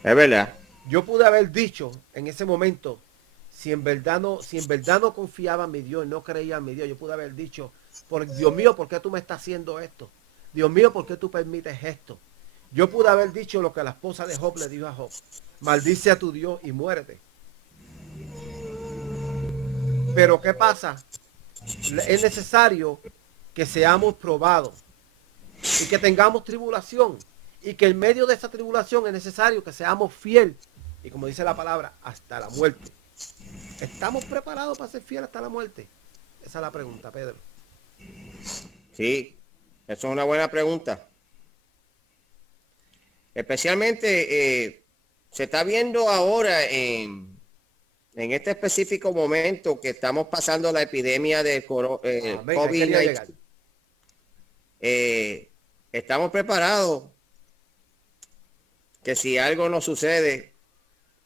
Es verdad. Yo pude haber dicho en ese momento, si en verdad no confiaba en mi Dios, no creía en mi Dios, yo pude haber dicho, Dios mío, ¿por qué tú me estás haciendo esto? Dios mío, ¿por qué tú permites esto? Yo pude haber dicho lo que la esposa de Job le dijo a Job: maldice a tu Dios y muérete. Pero ¿qué pasa? Es necesario que seamos probados. y que tengamos tribulación y que en medio de esa tribulación es necesario que seamos fieles y como dice la palabra, hasta la muerte. ¿Estamos preparados para ser fieles hasta la muerte? Esa es la pregunta, Pedro. Sí, eso es una buena pregunta. Especialmente se está viendo ahora en este específico momento que estamos pasando la epidemia de COVID-19. Estamos preparados que si algo nos sucede,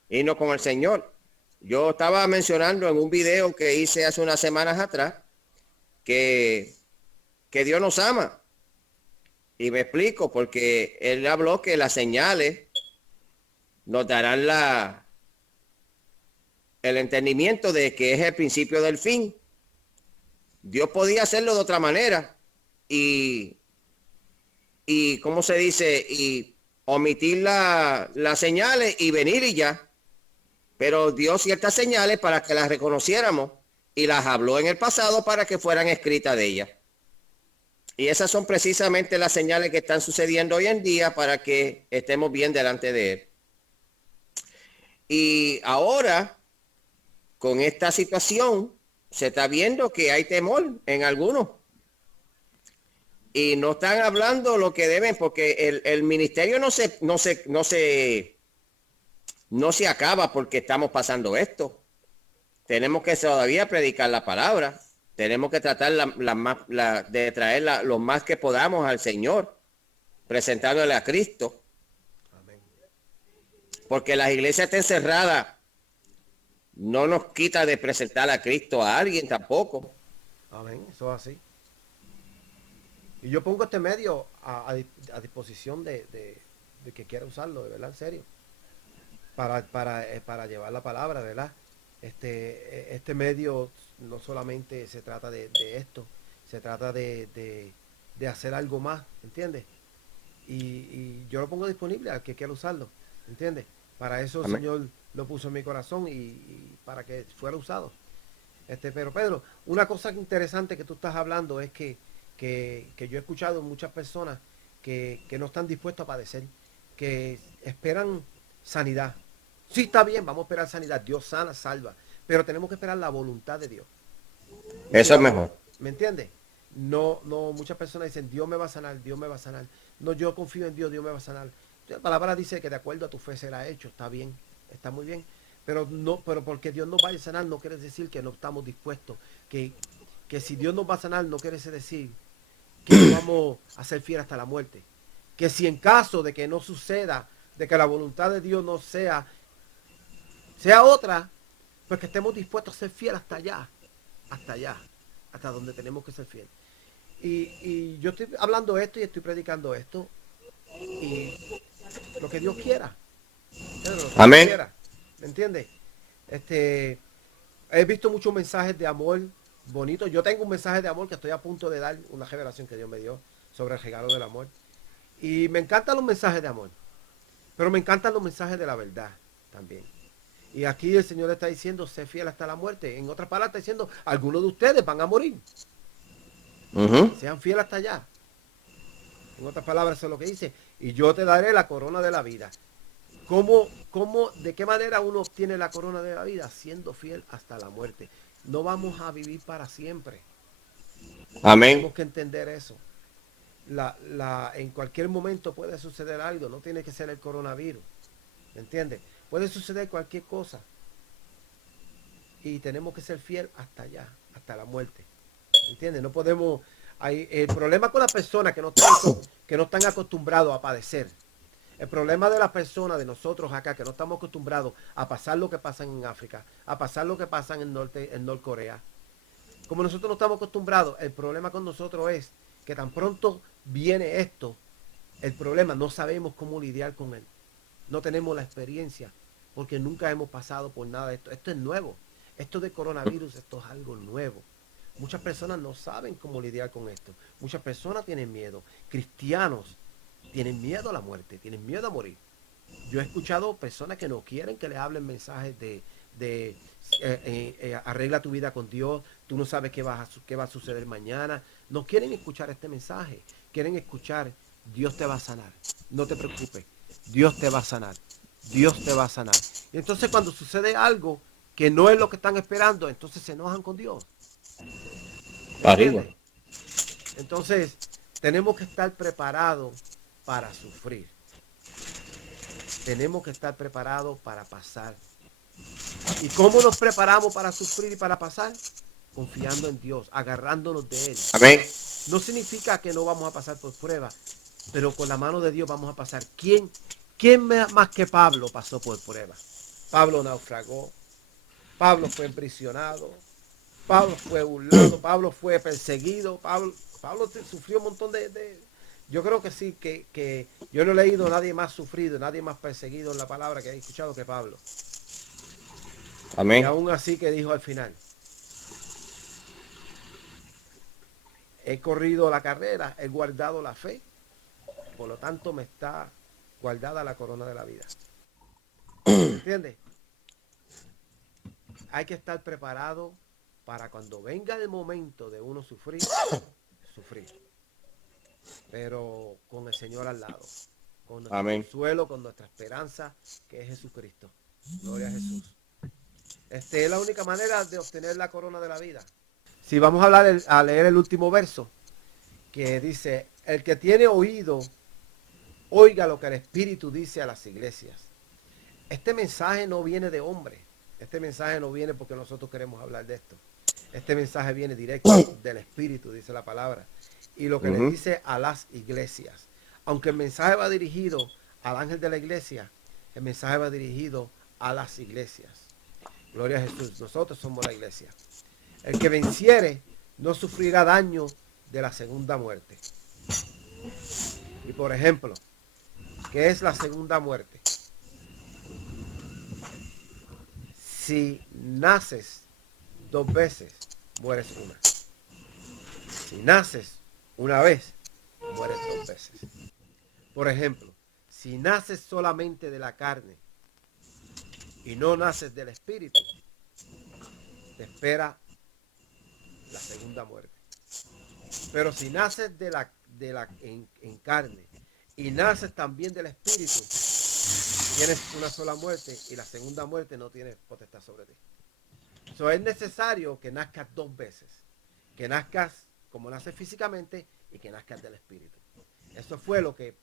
irnos con el Señor. Yo estaba mencionando en un video que hice hace unas semanas atrás que Dios nos ama. Y me explico, porque él habló que las señales nos darán el entendimiento de que es el principio del fin. Dios podía hacerlo de otra manera y ¿cómo se dice? Y omitir las señales y venir y ya. Pero dio ciertas señales para que las reconociéramos y las habló en el pasado para que fueran escritas de ellas. Y esas son precisamente las señales que están sucediendo hoy en día para que estemos bien delante de él. Y ahora, con esta situación, se está viendo que hay temor en algunos. Y no están hablando lo que deben, porque el ministerio no se acaba porque estamos pasando esto. Tenemos que todavía predicar la palabra. Tenemos que tratar de traer lo más que podamos al Señor, presentándole a Cristo. Amén. Porque las iglesias estén cerradas no nos quita de presentar a Cristo a alguien tampoco. Amén, eso es así. Y yo pongo este medio a disposición de que quiera usarlo, de verdad, en serio. Para llevar la palabra, ¿verdad? Este medio no solamente se trata de esto, se trata de hacer algo más, ¿entiendes? Y yo lo pongo disponible al que quiera usarlo, ¿entiendes? Para eso el Señor lo puso en mi corazón y para que fuera usado. Pero Pedro, una cosa interesante que tú estás hablando es que yo he escuchado muchas personas que no están dispuestos a padecer, que esperan sanidad. Sí, está bien, vamos a esperar sanidad. Dios sana, salva. Pero tenemos que esperar la voluntad de Dios. Eso es mejor. ¿Me entiendes? No, muchas personas dicen, Dios me va a sanar, Dios me va a sanar. No, yo confío en Dios, Dios me va a sanar. La palabra dice que de acuerdo a tu fe será hecho. Está bien, está muy bien. Pero porque Dios nos vaya a sanar no quiere decir que no estamos dispuestos. Que si Dios nos va a sanar no quiere decir que no vamos a ser fieles hasta la muerte. Que si en caso de que no suceda, de que la voluntad de Dios no sea otra, pues que estemos dispuestos a ser fieles hasta allá, hasta donde tenemos que ser fieles. Y yo estoy hablando esto y estoy predicando esto y lo que Dios quiera. Amén. Dios quiera, ¿me entiendes? He visto muchos mensajes de amor bonitos. Yo tengo un mensaje de amor que estoy a punto de dar, una revelación que Dios me dio sobre el regalo del amor. Y me encantan los mensajes de amor, pero me encantan los mensajes de la verdad también. Y aquí el Señor está diciendo, sé fiel hasta la muerte. En otras palabras está diciendo, algunos de ustedes van a morir. Sean fieles hasta allá. En otras palabras, eso es lo que dice. Y yo te daré la corona de la vida. ¿De qué manera uno obtiene la corona de la vida? Siendo fiel hasta la muerte. No vamos a vivir para siempre. Amén. Tenemos que entender eso. En cualquier momento puede suceder algo. No tiene que ser el coronavirus. ¿Me entiendes? Puede suceder cualquier cosa. Y tenemos que ser fiel hasta allá, hasta la muerte. ¿Entiendes? No podemos... el problema con las personas que no están acostumbrados a padecer. El problema de las personas, de nosotros acá, que no estamos acostumbrados a pasar lo que pasa en África, a pasar lo que pasa en Norcorea. Como nosotros no estamos acostumbrados, el problema con nosotros es que tan pronto viene esto, el problema, no sabemos cómo lidiar con él. No tenemos la experiencia, porque nunca hemos pasado por nada de esto. Esto es nuevo. Esto de coronavirus, esto es algo nuevo. Muchas personas no saben cómo lidiar con esto. Muchas personas tienen miedo. Cristianos tienen miedo a la muerte, tienen miedo a morir. Yo he escuchado personas que no quieren que les hablen mensajes de arregla tu vida con Dios, tú no sabes qué va a suceder mañana. No quieren escuchar este mensaje. quieren escuchar, Dios te va a sanar. No te preocupes, Dios te va a sanar. Dios te va a sanar. Y entonces cuando sucede algo que no es lo que están esperando, entonces se enojan con Dios. ¿Entiendes? Entonces tenemos que estar preparados para sufrir. Tenemos que estar preparados para pasar. ¿Y cómo nos preparamos para sufrir y para pasar? Confiando en Dios, agarrándonos de Él. Amén. No significa que no vamos a pasar por pruebas, pero con la mano de Dios vamos a pasar. ¿Quién más que Pablo pasó por pruebas? Pablo naufragó, Pablo fue emprisionado, Pablo fue burlado, Pablo fue perseguido, Pablo sufrió un montón de... Yo creo que sí, que yo no he leído a nadie más sufrido, nadie más perseguido en la palabra que he escuchado que Pablo. Amén. Y aún así que dijo al final, he corrido la carrera, he guardado la fe, por lo tanto me está guardada la corona de la vida. ¿Entiendes? Hay que estar preparado para cuando venga el momento de uno sufrir, sufrir. Pero con el Señor al lado, con nuestro consuelo, con nuestra esperanza, que es Jesucristo. Gloria a Jesús. Esta es la única manera de obtener la corona de la vida. Si vamos a leer el último verso, que dice, el que tiene oído, oiga lo que el Espíritu dice a las iglesias. Este mensaje no viene de hombre. Este mensaje no viene porque nosotros queremos hablar de esto. Este mensaje viene directo del Espíritu, dice la palabra. Y lo que le dice a las iglesias. Aunque el mensaje va dirigido al ángel de la iglesia, el mensaje va dirigido a las iglesias. Gloria a Jesús. Nosotros somos la iglesia. El que venciere no sufrirá daño de la segunda muerte. Y por ejemplo, ¿qué es la segunda muerte? Si naces 2 veces, mueres una. Si naces una vez, mueres 2 veces. Por ejemplo, si naces solamente de la carne y no naces del espíritu, te espera la segunda muerte. Pero si naces en carne y naces también del espíritu, tienes una sola muerte y la segunda muerte no tiene potestad sobre ti. So, es necesario que nazcas 2 veces. Que nazcas como naces físicamente y que nazcas del espíritu. Eso fue lo que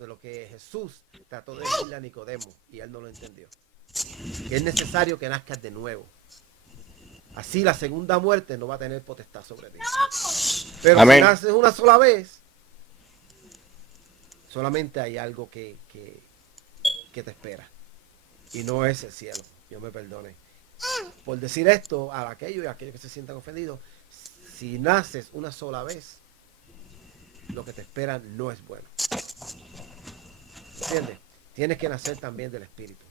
lo que Jesús trató de decirle a Nicodemo y él no lo entendió. Que es necesario que nazcas de nuevo. Así la segunda muerte no va a tener potestad sobre ti. Pero si naces una sola vez, solamente hay algo que te espera. Y no es el cielo. Dios me perdone. Por decir esto a aquellos y a aquellos que se sientan ofendidos, si naces una sola vez, lo que te espera no es bueno. ¿Entiendes? Tienes que nacer también del Espíritu.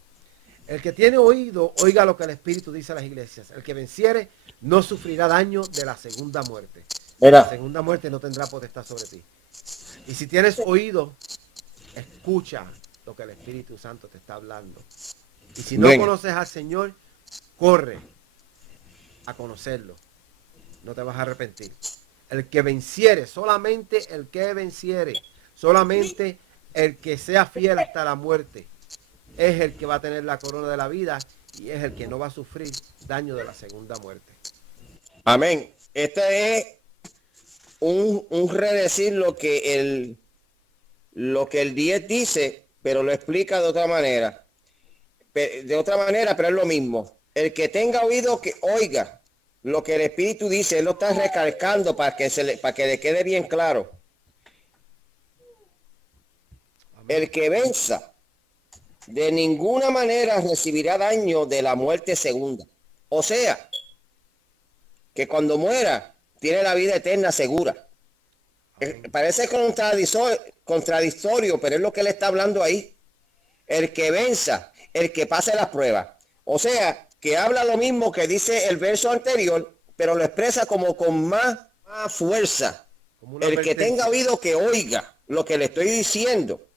El que tiene oído, oiga lo que el Espíritu dice a las iglesias. El que venciere no sufrirá daño de la segunda muerte. La segunda muerte no tendrá potestad sobre ti. Y si tienes oído, escucha lo que el Espíritu Santo te está hablando. Y si no conoces al Señor, corre a conocerlo. No te vas a arrepentir. El que venciere, solamente el que venciere, solamente el que sea fiel hasta la muerte, es el que va a tener la corona de la vida y es el que no va a sufrir daño de la segunda muerte. Amén. Este es un redecir lo que el 10 dice, pero lo explica de otra manera. Pero es lo mismo. El que tenga oído, que oiga lo que el Espíritu dice. Él lo está recalcando para que le quede bien claro. El que venza de ninguna manera recibirá daño de la muerte segunda. O sea, que cuando muera tiene la vida eterna segura. Parece contradictorio, pero es lo que él está hablando ahí. El que venza, el que pase las pruebas. O sea, que habla lo mismo que dice el verso anterior, pero lo expresa como con más fuerza. El que tenga oído, que oiga lo que le estoy diciendo,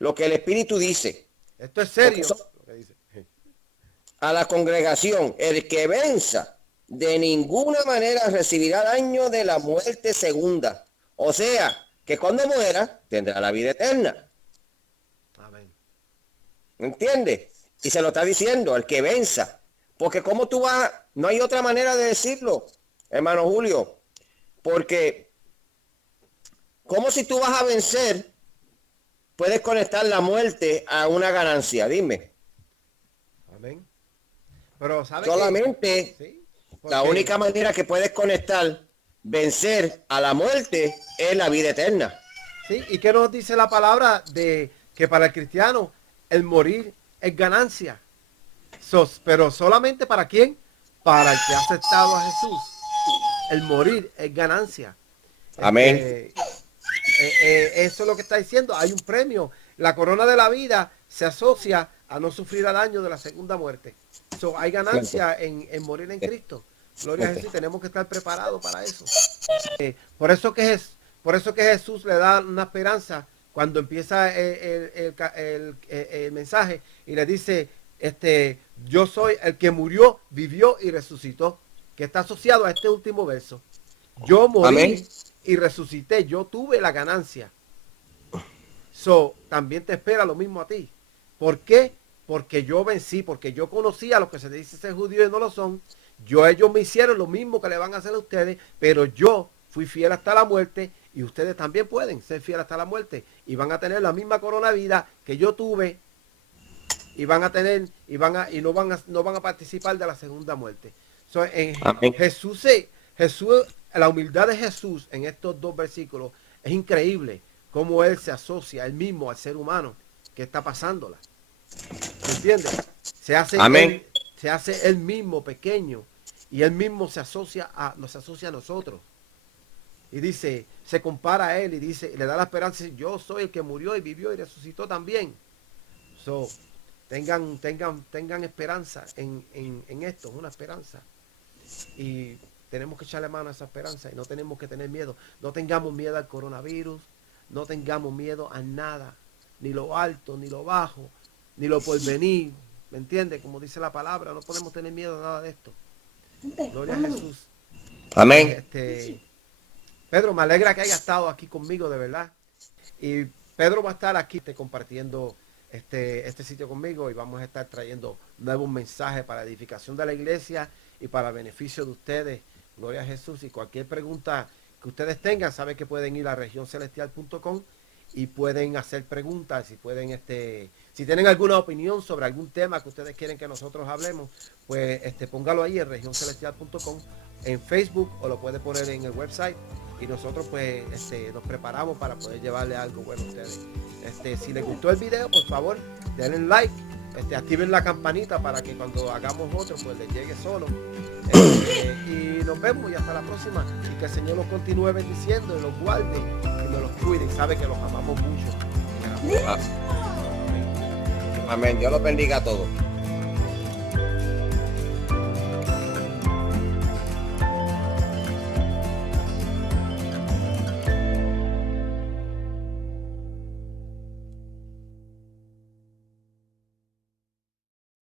lo que el Espíritu dice. Esto es serio. Lo que dice. A la congregación, el que venza de ninguna manera recibirá daño de la muerte segunda. O sea, que cuando muera tendrá la vida eterna. Amén. ¿Entiendes? Y se lo está diciendo, el que venza. Porque como tú vas, no hay otra manera de decirlo, hermano Julio. Porque, como si tú vas a vencer, puedes conectar la muerte a una ganancia, dime. Amén. Pero ¿sabe solamente qué? ¿Sí? La única manera que puedes conectar, vencer a la muerte, es la vida eterna. Sí, ¿y qué nos dice la palabra de que para el cristiano el morir es ganancia? Pero solamente para quién? Para el que ha aceptado a Jesús. El morir es ganancia. Amén. Eso es lo que está diciendo. Hay un premio. La corona de la vida se asocia a no sufrir el daño de la segunda muerte. Hay ganancia en morir en Cristo. Gloria a Jesús. Tenemos que estar preparados para eso. Por eso que Jesús le da una esperanza cuando empieza el mensaje y le dice, yo soy el que murió, vivió y resucitó, que está asociado a este último verso. Yo morí. Amén. Y resucité, yo tuve la ganancia. También te espera lo mismo a ti. ¿Por qué? Porque yo vencí, porque yo conocí a los que se dice ser judíos y no lo son. Ellos me hicieron lo mismo que le van a hacer a ustedes, pero yo fui fiel hasta la muerte y ustedes también pueden ser fieles hasta la muerte y van a tener la misma corona de vida que yo tuve y van a tener y no van a participar de la segunda muerte. Jesús, la humildad de Jesús en estos dos versículos es increíble, cómo él se asocia él mismo al ser humano que está pasándola. ¿Me entiendes? Se hace él mismo pequeño y él mismo se asocia a nosotros. Y dice, se compara a él y dice, le da la esperanza, yo soy el que murió y vivió y resucitó también. Tengan esperanza en esto, una esperanza. Y tenemos que echarle mano a esa esperanza y no tenemos que tener miedo. No tengamos miedo al coronavirus, no tengamos miedo a nada, ni lo alto, ni lo bajo, ni lo por venir. ¿Me entiendes? Como dice la palabra, no podemos tener miedo a nada de esto. Gloria a Jesús. Amén. Pedro, me alegra que haya estado aquí conmigo, de verdad. Y Pedro va a estar aquí compartiendo este sitio conmigo y vamos a estar trayendo nuevos mensajes para edificación de la iglesia y para beneficio de ustedes. Gloria a Jesús. Y cualquier pregunta que ustedes tengan, saben que pueden ir a regioncelestial.com y pueden hacer preguntas y pueden, si tienen alguna opinión sobre algún tema que ustedes quieren que nosotros hablemos, pues póngalo ahí en regioncelestial.com, en Facebook, o lo puede poner en el website y nosotros pues nos preparamos para poder llevarle algo bueno a ustedes. Si les gustó el video, por favor, denle like, activen la campanita para que cuando hagamos otro pues les llegue solo. Y nos vemos y hasta la próxima, y que el Señor los continúe bendiciendo y los guarde y nos los cuide, y sabe que los amamos mucho. Amén. Dios los bendiga a todos.